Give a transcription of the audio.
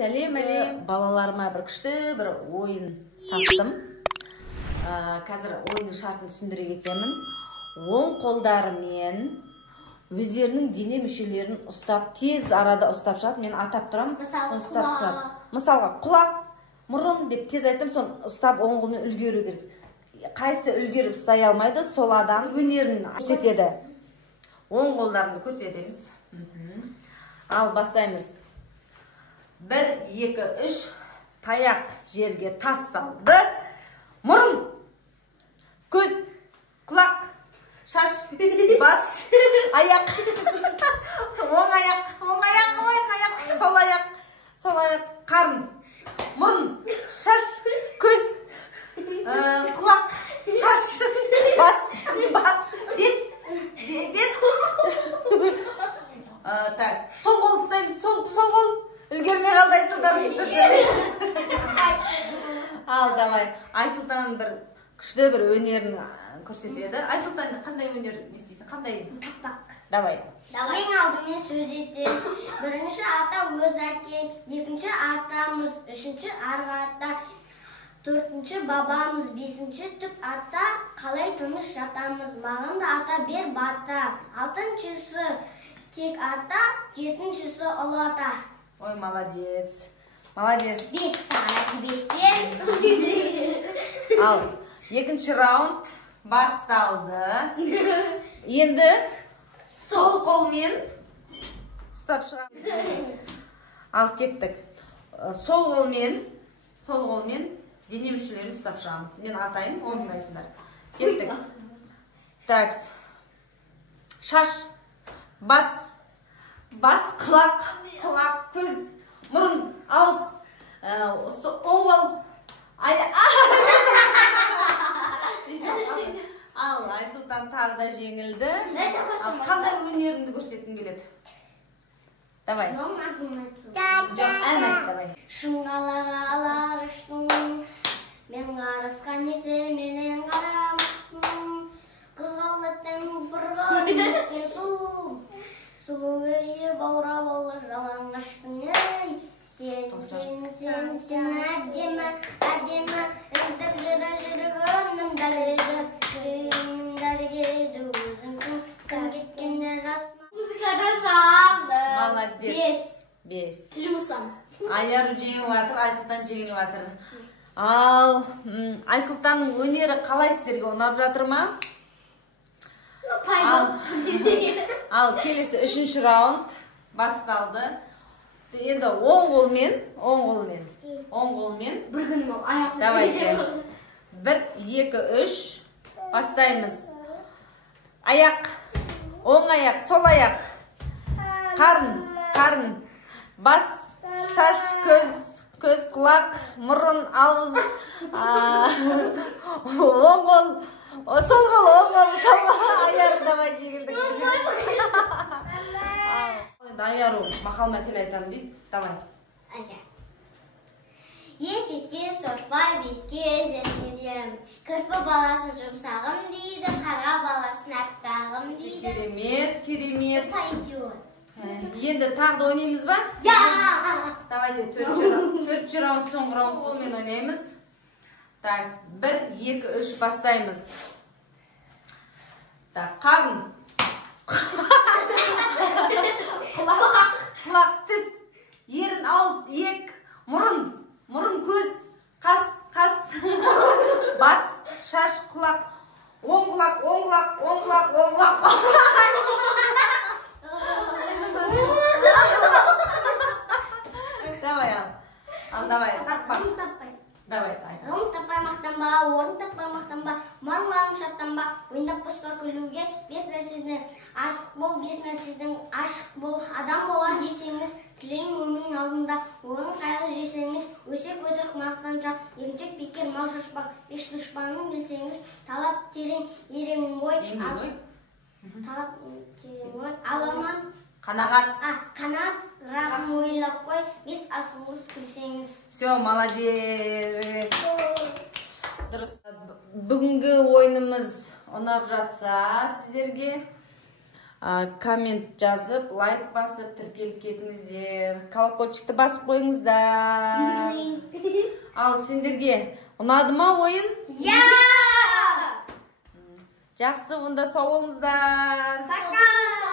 Сәлем әлем. Балаларыма бір күшті бір ойын таптым. Қазір ойынның шартын түсіндіре кетемін. Оң қолдарымен өздерінің дене мүшелерін ұстап, тез арада ұстап шығады. Мен атап тұрам. Мысалға, құлақ, мұрын деп тез айтам, соны ұстап оң қолмен үлгеру керек. Қайсы үлгеріп ұстай алмайды, сол адам өнерін көрсетеді. Оң қолдарымды көрсетеміз. Ал бастаймыз. 1, 2, 3 таяқ жерге тасталды. Мұрын, көз, құлақ, шаш, бас, аяқ. Оң аяқ, сол аяқ, қарын, мұрын, шаш, көз, құлақ, шаш, бас, бет. Так, сол қол ұстаймыз, сол қол. Үлгермей қалды Айсұлтан. Ал, давай. Айсұлтан бір күшті бір өнерін көрсетеді. Айсұлтан қандай өнер естейсің? Қандай? Тақпақ. Давай. Ең алдымен сөз етем. Бірінші ата өз әкем, екінші атамыз, үшінші арғы ата, төртінші бабамыз, бесінші түп ата, қалай тыныш жатамыз. Маған да ата бер бата. Алтыншысы тек ата, жетіншісі ұлы ата. Ой, молодец. Молодец. 5 сағат беттен. Ал, екінші раунд басталды. Енді сол қолмен ұстап шығамыз. Ал, кеттік. Сол қолмен дене мүшелерін ұстап шығамыз. Мен атайын, орындайсыңдар. Кеттік. Такс. Шаш, бас, құлақ, көз, мұрын, ауыз, оң Ал, Айсұлтан тағы да жеңілді. Қандай өнеріңді көрсеткің келеді? Давай. Жоқ, ән айт, давай. Шыңғалаға алағыштың, мен қарысқан есе менен қарамыстың, қызғалыттың бұрғын өткен су. Сұлу өйі баура болы жалаңғаштың ей. Сен әдемі, үздік жүрігімнің дәрегі, жүрегімнің дәрігеді өзіңсің, сен кеткенде жасма. Музыкада сағды. Молодец. 5. Плюсом. Айару жеңіп атыр, Айсұлтан жеңіліп атыр. Ал, Айсұлтанның өнері қалай сіздерге ұнап жатыр ма? Ал, келесі 3-ші раунд басталды. Енді оң қолмен. Бір күнім ол, аяқын. Давайте. 1, 2, 3 бастаймыз. Аяқ, оң аяқ, сол аяқ. Қарын, бас, шаш, көз, құлақ, мұрын, ауыз. Оң қол, сол қол, аяру, давай жегілдік. Аяру, мақал мәтел айтам дейді. Давай. Етекке сорпа бетке жеткенем, кірпі баласын жұмсағым дейді, қара баласын әппағым дейді. Керемет. Пойдет. Енді тағы да ойнаймыз ба? Давайте, 4-ші раунд, соңғы раунд қолмен ойнаймыз. 1, 2, 3 бастаймыз. Қарын. Құлақ, тіс, ерін, ауыз, иек, мұрын, көз, қас, бас, шаш, құлақ, оң құлақ. Давай, ал, давай, тақпа. Давай, Оң таппай мақтанба, орын таппай мақтанба, малларым шаттанба, ойындап босқа күлуге, 5 нәрседен ашық бол, 5 нәрседен ашық бол, адам болар десеңіз, тілең өмірің алдында, орын қайғы жесеңіз, өсек өтірік мақтаншақ, еріншек бекер мал шашпақ, 5 дұшпанын білсеңіз, талап терең ерең ой, аламан қанат, рағым ойлап қой, 5 асылыз күлсеңіз. Все, молодец. Дұрыс. Бүгінгі ойынымыз ұнап жатса сіздерге, коммент жазып, лайк басып, тіркеліп кетіңіздер. Колокольчикті басып қойыңыздар. Ал сендерге ұнады ма ойын? Я! Жақсы, онда сау болыңыздар. Пока!